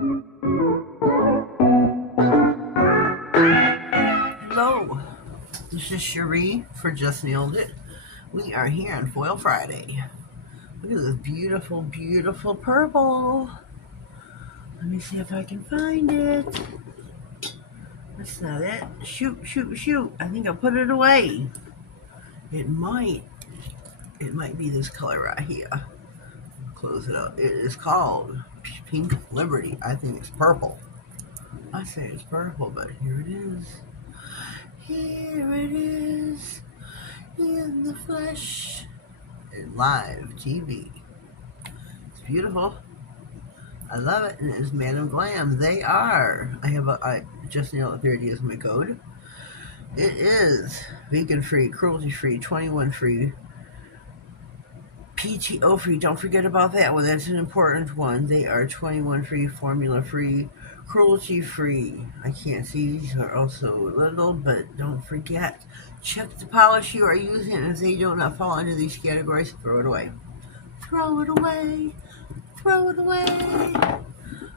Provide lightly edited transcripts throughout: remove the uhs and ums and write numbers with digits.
Hello, this is Cherie for Just Nailed It. We are here on Foil Friday. Look at this beautiful, beautiful purple. Let me see if I can find it. That's not it. Shoot, shoot, shoot. I think I put it away. It might be this color right here. Close it up. It is called Pink Liberty. I think it's purple. I say it's purple, but here it is. Here it is. In the flesh. In live TV. It's beautiful. I love it. And it's Madam Glam. They are. I just nailed it. 30 is my code. It is vegan free, cruelty free, 21 free, PTO free. Don't forget about that one. That's an important one. They are 21 free, formula free, cruelty free. I can't see, these are also little, but don't forget. Check the polish you are using, and if they do not fall under these categories, throw it away. Throw it away. Throw it away.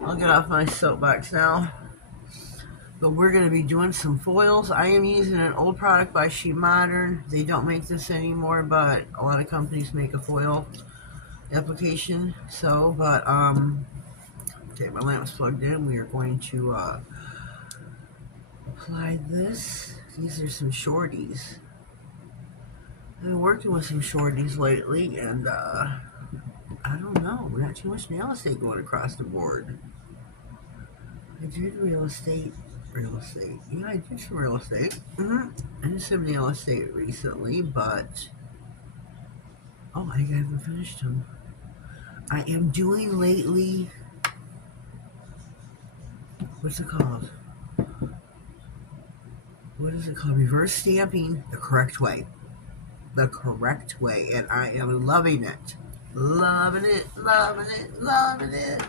I'll get off my soapbox now. But we're going to be doing some foils. I am using an old product by She Modern. They don't make this anymore, but a lot of companies make a foil application. So, but, okay, my lamp's plugged in. We are going to apply this. These are some shorties. I've been working with some shorties lately, and I don't know. Not too much nail estate going across the board. I did real estate. Yeah, I did some real estate. I did some nail estate recently, but I haven't finished them. I am doing lately. What's it called? What is it called? Reverse stamping the correct way. The correct way, and I am loving it. Loving it, loving it, loving it.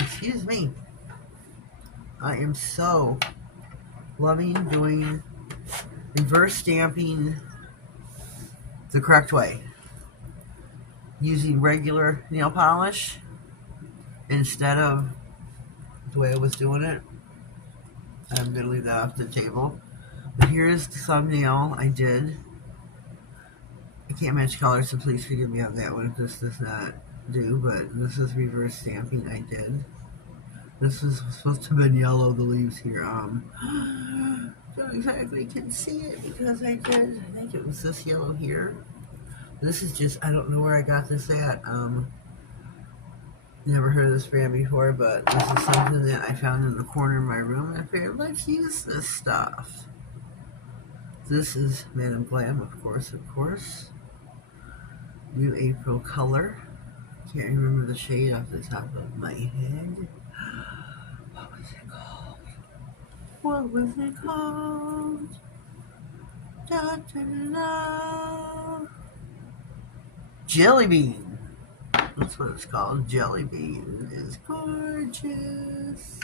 Excuse me. I am so loving doing reverse stamping the correct way. Using regular nail polish instead of the way I was doing it. I'm going to leave that off the table. But here's the thumbnail I did. I can't match colors, so please forgive me on that one if this does not do, but this is reverse stamping I did. This is supposed to have been yellow, the leaves here. Don't exactly can see it because I think it was this yellow here. This is just, I don't know where I got this at. Never heard of this brand before, but this is something that I found in the corner of my room, and I figured, let's use this stuff. This is Madam Glam, of course. New April color. Can't remember the shade off the top of my head. What was it called? What was it called? Da, da, da, da. Jelly Bean. That's what it's called. Jelly Bean. It is gorgeous.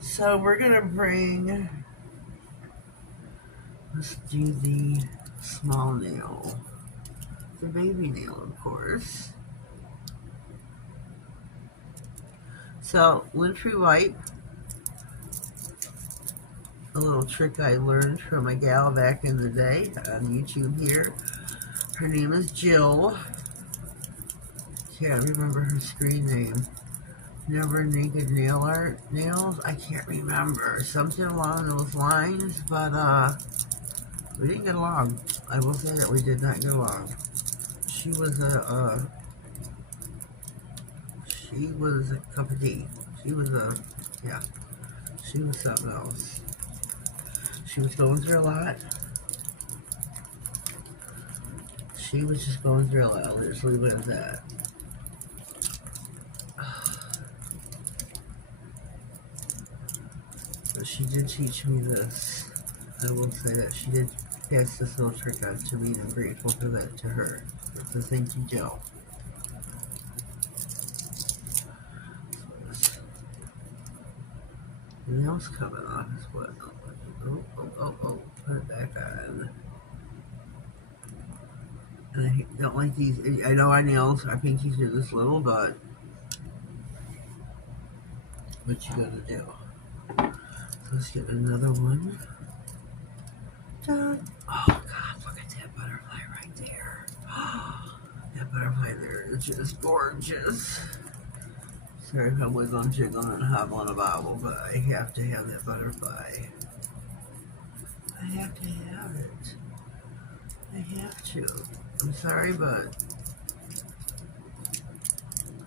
So we're gonna bring. Let's do the small nail. The baby nail, of course. So, lint-free wipe. A little trick I learned from a gal back in the day on YouTube here. Her name is Jill. Can't remember her screen name. Never Naked Nail Art Nails. I can't remember. Something along those lines, but we didn't get along. I will say that we did not get along. She was a cup of tea. She was something else. She was going through a lot. She was just going through a lot. I'll just leave it at that. But she did teach me this. I will say that she did pass this little trick on to me, and I'm grateful for that to her. So thank you, Jill. The nail's coming off as well. Oh, put it back on. And I don't like these. I know our nails, our pinkies are this little, but what you gotta do. So let's get another one. Done. Oh God, look at that butterfly right there. That butterfly there is just gorgeous. Sorry if I'm wiggling, jiggling, and hobbling a bobble, but I have to have that butterfly. I have to have it. I have to. I'm sorry, but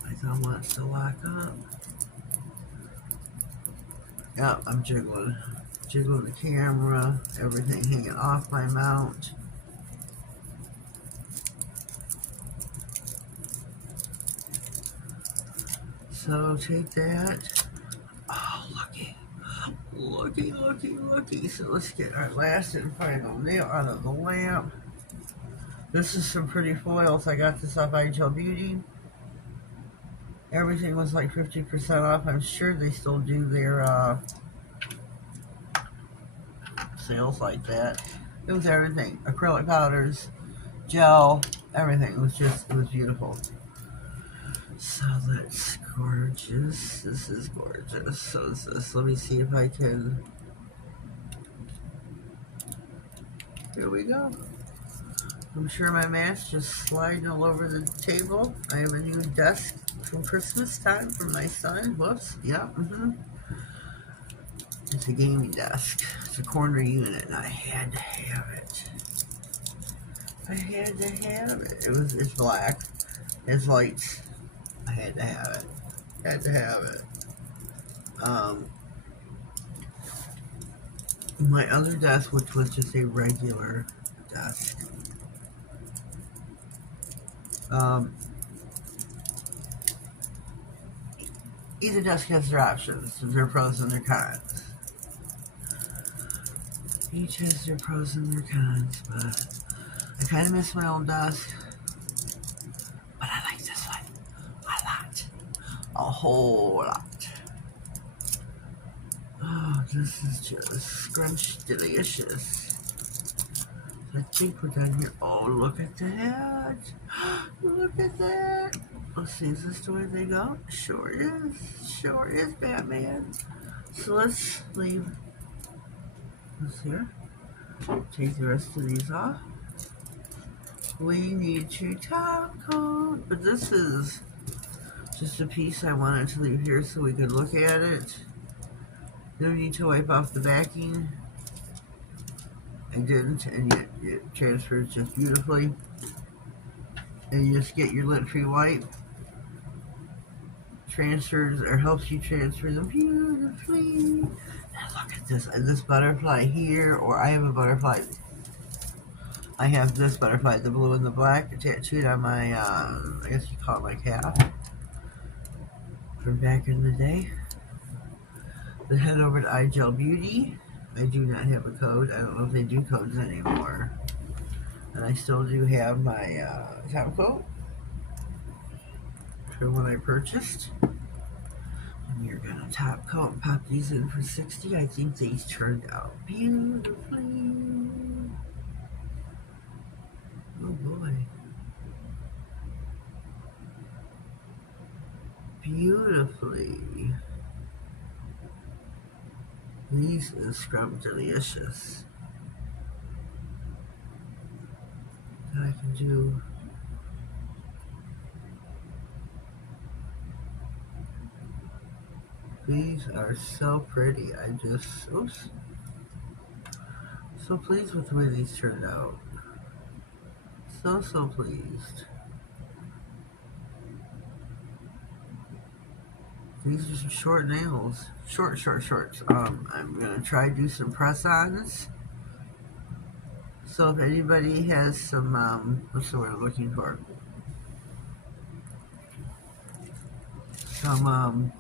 I don't want it to lock up. Yep, I'm jiggling. Jiggling the camera, everything hanging off my mount. So take that. Oh, looky. So let's get our last and final nail out of the lamp. This is some pretty foils. I got this off IGL Beauty. Everything was like 50% off. I'm sure they still do their sales like that. It was everything. Acrylic powders, gel, everything. It was beautiful. So that's gorgeous. This is gorgeous. So is this. Let me see if I can. Here we go. I'm sure my mat's just sliding all over the table. I have a new desk from Christmas time from my son. Whoops. Yeah. It's a gaming desk. It's a corner unit, and I had to have it. It's black. It's lights. I had to have it. My other desk, which was just a regular desk, either desk has their options, their pros and their cons. Each has their pros and their cons, but I kind of miss my old desk. But I like this one a lot. A whole lot. Oh, this is just scrunch delicious. I think we're done here. Oh, look at that. Look at that. Let's see, is this the way they go? Sure is, Batman. So let's leave this here. Take the rest of these off. We need to top coat, but this is just a piece I wanted to leave here so we could look at it. No need to wipe off the backing. I didn't, and yet it transfers just beautifully. And you just get your lint-free wipe. Transfers, or helps you transfer them beautifully. Now look at this, and this butterfly here, or I have a butterfly. I have this butterfly, the blue and the black, tattooed on my, I guess you call it my calf, from back in the day. Then head over to IGL Beauty. I do not have a code. I don't know if they do codes anymore. And I still do have my top coat for when I purchased. And you're going to top coat and pop these in for $60. I think these turned out beautifully. Oh boy. Beautifully. These is scrub delicious. I can do these are so pretty. I just so pleased with the way these turned out. So pleased. These are some short nails. Shorts. I'm gonna try to do some press-ons. So if anybody has some, what's the word I'm looking for? Some,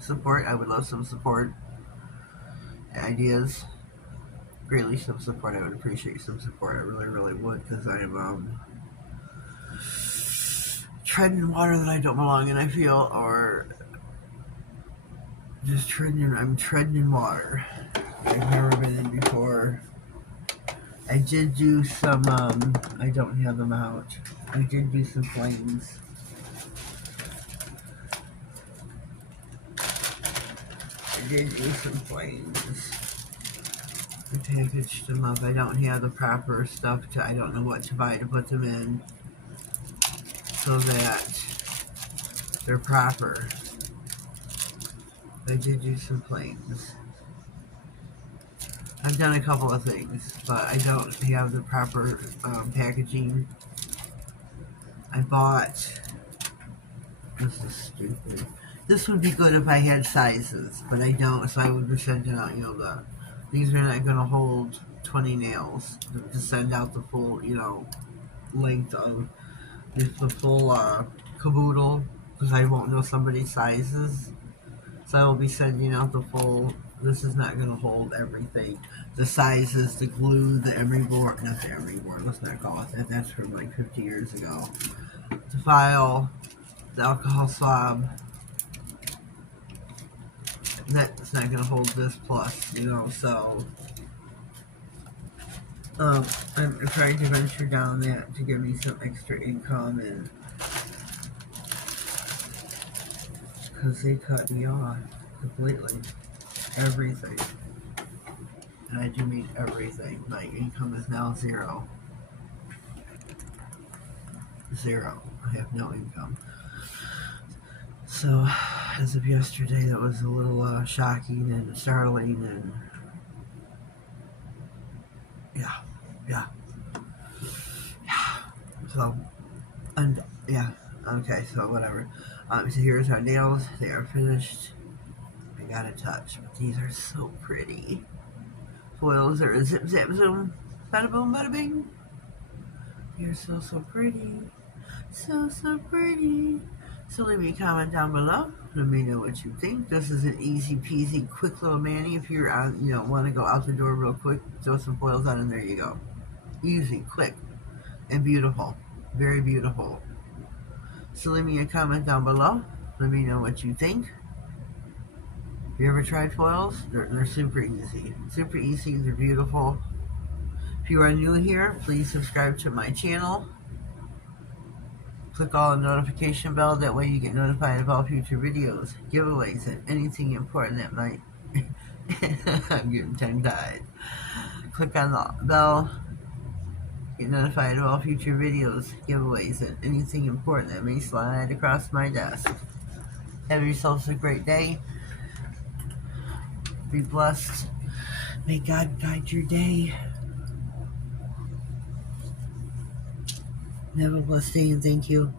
support. I would love some support. Ideas. Greatly some support. I would appreciate some support. I really would, because I am, treading in water that I don't belong in, I feel, or just I'm treading in water I've never been in before. I did do some, I don't have them out. I did do some flames. did use some planes. I packaged them up. I don't have the proper stuff to, I don't know what to buy to put them in so that they're proper. I did use some planes. I've done a couple of things, but I don't have the proper packaging. I bought, this is stupid. This would be good if I had sizes, but I don't, so I would be sending out, these are not going to hold 20 nails to send out the full, length of the full caboodle, because I won't know somebody's sizes. So I will be sending out the full, this is not going to hold everything. The sizes, the glue, the emery board, not the emery board, let's not call it that, that's from like 50 years ago. The file, the alcohol swab, that's not going to hold this plus, so I'm trying to venture down that to give me some extra income, and because they cut me off completely, everything, and I do mean everything. My income is now zero. I have no income. So, as of yesterday, that was a little shocking and startling, and yeah. So, and yeah, okay, so whatever. So here's our nails. They are finished. I got a touch, but these are so pretty. Foils are a zip, zap, zoom, bada boom, bada bing. You're so pretty. So pretty. So leave me a comment down below. Let me know what you think. This is an easy peasy, quick little mani. If you're on, want to go out the door real quick, throw some foils on, and there you go. Easy, quick, and beautiful. Very beautiful. So leave me a comment down below. Let me know what you think. Have you ever tried foils? They're super easy. Super easy. They're beautiful. If you are new here, please subscribe to my channel. Click on the notification bell. That way you get notified of all future videos, giveaways, and anything important that might... I'm getting tongue-tied. Click on the bell. Get notified of all future videos, giveaways, and anything important that may slide across my desk. Have yourselves a great day. Be blessed. May God guide your day. Have a blessed day, and thank you.